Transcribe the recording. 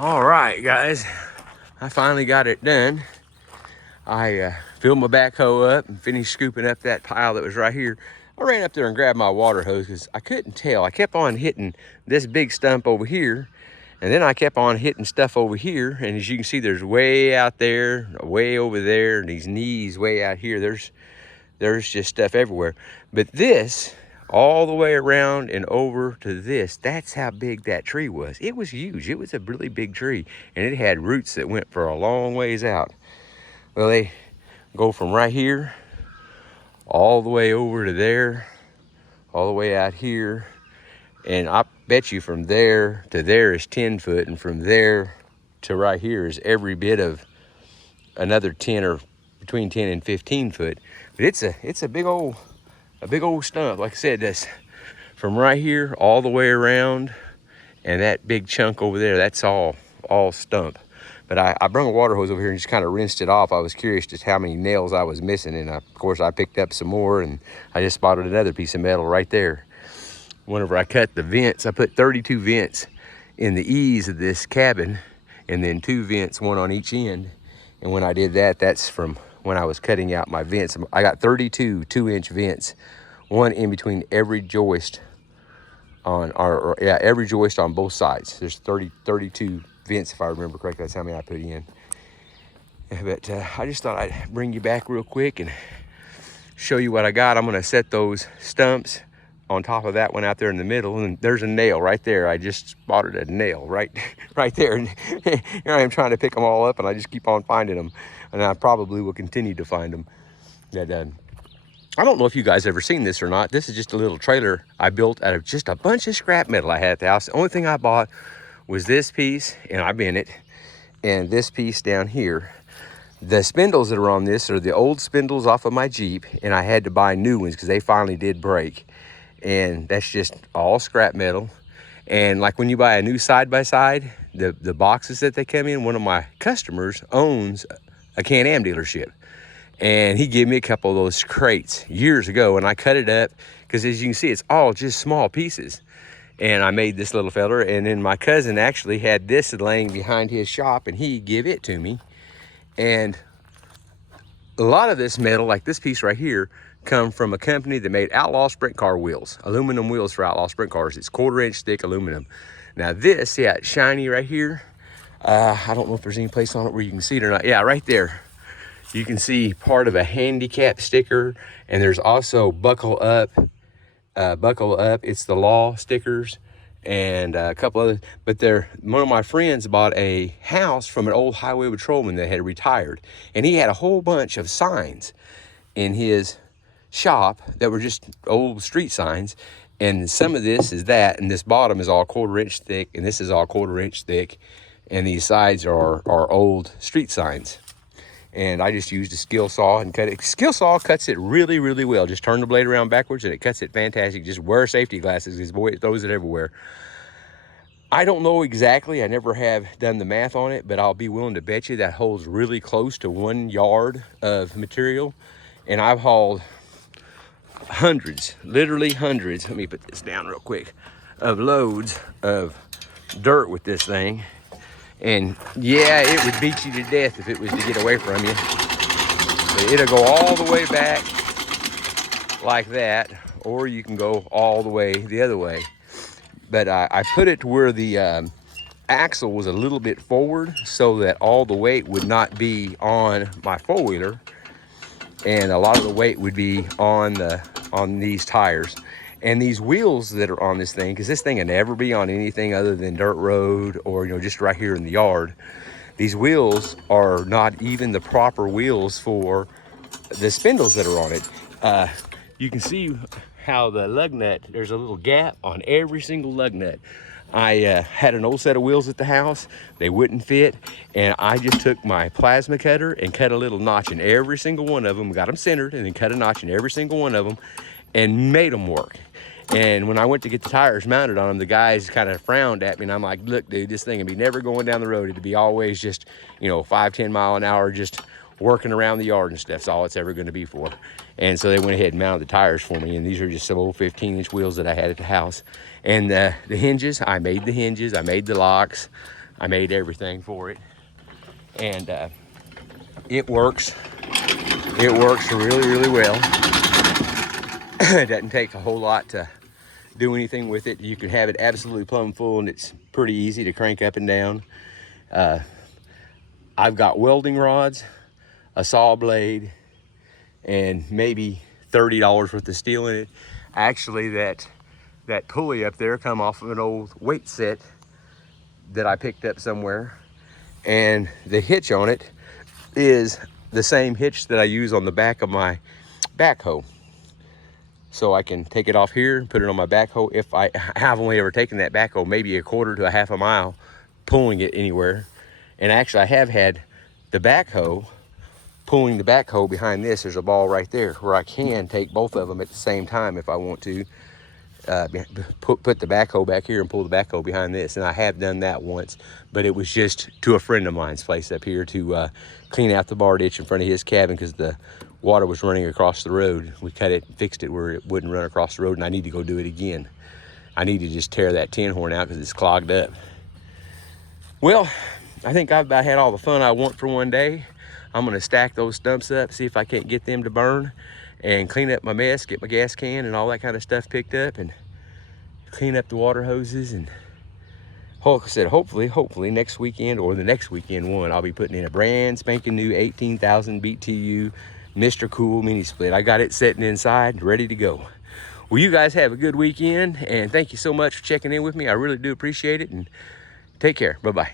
All right, guys, I finally got it done. I filled my backhoe up and finished scooping up that pile that was right here. I ran up there and grabbed my water hose because I couldn't tell. I kept on hitting this big stump over here, and then I kept on hitting stuff over here. And as you can see, there's way out there, way over there, and these knees way out here. There's just stuff everywhere. But this, all the way around and over to this, that's how big that tree was. It was huge. It was a really big tree, and it had roots that went for a long ways out. Well, they go from right here all the way over to there, all the way out here, and I bet you from there to there is 10 foot, and from there to right here is every bit of another 10 or between 10 and 15 foot. But it's a big old stump. Like I said, that's from right here all the way around, and that big chunk over there, that's all stump. But I brought a water hose over here and just kind of rinsed it off. I was curious just how many nails I was missing, and of course I picked up some more, and I just spotted another piece of metal right there. Whenever I cut the vents, I put 32 vents in the eaves of this cabin, and then 2 vents, one on each end. And when I did that, that's from when I was cutting out my vents. I got 32 2-inch vents, one in between every joist on every joist on both sides. There's 32 vents, if I remember correctly. That's how many I put in. But I just thought I'd bring you back real quick and show you what I got. I'm gonna set those stumps on top of that one out there in the middle, and there's a nail right there. I just spotted a nail right there, and here I am trying to pick them all up, and I just keep on finding them, and I probably will continue to find them. I don't know if you guys ever seen this or not. This is just a little trailer I built out of just a bunch of scrap metal I had at the house. The only thing I bought was this piece, and I bent it, and this piece down here. The spindles that are on this are the old spindles off of my Jeep, and I had to buy new ones because they finally did break. And that's just all scrap metal. And like when you buy a new side-by-side, the boxes that they come in, one of my customers owns a Can-Am dealership, and he gave me a couple of those crates years ago, and I cut it up because, as you can see, it's all just small pieces. And I made this little feller, and then my cousin actually had this laying behind his shop, and he gave it to me. And a lot of this metal, like this piece right here, come from a company that made Outlaw sprint car wheels, aluminum wheels for Outlaw sprint cars. It's 1/4-inch thick aluminum. Now this, yeah, it's shiny right here. I don't know if there's any place on it where you can see it or not. Yeah, right there. You can see part of a handicap sticker, and there's also buckle up. It's the Law stickers, and a couple others. But one of my friends bought a house from an old highway patrolman that had retired, and he had a whole bunch of signs in his shop that were just old street signs, and some of this is that, and this bottom is all 1/4-inch thick, and this is all 1/4-inch thick, and these sides are old street signs. And I just used a skill saw and cut it. Skill saw cuts it really, really well. Just turn the blade around backwards and it cuts it fantastic. Just wear safety glasses because boy, it throws it everywhere. I don't know exactly, I never have done the math on it, but I'll be willing to bet you that holds really close to 1 yard of material. And I've hauled hundreds, literally hundreds, let me put this down real quick, of loads of dirt with this thing. And yeah, it would beat you to death if it was to get away from you. But it'll go all the way back like that, or you can go all the way the other way. But I put it to where the axle was a little bit forward so that all the weight would not be on my four-wheeler, and a lot of the weight would be on these tires. And these wheels that are on this thing, because this thing can never be on anything other than dirt road or, just right here in the yard. These wheels are not even the proper wheels for the spindles that are on it. You can see how the lug nut, there's a little gap on every single lug nut. I had an old set of wheels at the house. They wouldn't fit, and I just took my plasma cutter and cut a little notch in every single one of them, got them centered, and then cut a notch in every single one of them and made them work. And when I went to get the tires mounted on them, the guys kind of frowned at me, and I'm like, look, dude, this thing would be never going down the road. It'd be always just, 5-10 mile an hour, just working around the yard and stuff. That's all it's ever going to be for. And so they went ahead and mounted the tires for me, and these are just some old 15-inch wheels that I had at the house. And the hinges, I made the hinges, I made the locks. I made everything for it, and it works. It works really, really well. It doesn't take a whole lot to do anything with it. You can have it absolutely plumb full, and it's pretty easy to crank up and down. I've got welding rods, a saw blade, and maybe $30 worth of steel in it. Actually, that pulley up there come off of an old weight set that I picked up somewhere, and the hitch on it is the same hitch that I use on the back of my backhoe. So I can take it off here and put it on my backhoe. If have only ever taken that backhoe maybe a quarter to a half a mile, pulling it anywhere. And actually I have had the backhoe, pulling the backhoe behind this. There's a ball right there where I can take both of them at the same time if I want to. Put the backhoe back here and pull the backhoe behind this. And I have done that once, but it was just to a friend of mine's place up here to clean out the bar ditch in front of his cabin because the water was running across the road. We cut it and fixed it where it wouldn't run across the road, and I need to go do it again. I need to just tear that tin horn out because it's clogged up. Well, I think I've about had all the fun I want for one day. I'm gonna stack those stumps up, see if I can't get them to burn, and clean up my mess, get my gas can and all that kind of stuff picked up, and clean up the water hoses. And like I said, hopefully next weekend or the next weekend one, I'll be putting in a brand spanking new 18,000 BTU Mr. Cool mini split. I got it sitting inside, ready to go. Well, you guys have a good weekend, and thank you so much for checking in with me. I really do appreciate it, and take care. Bye-bye.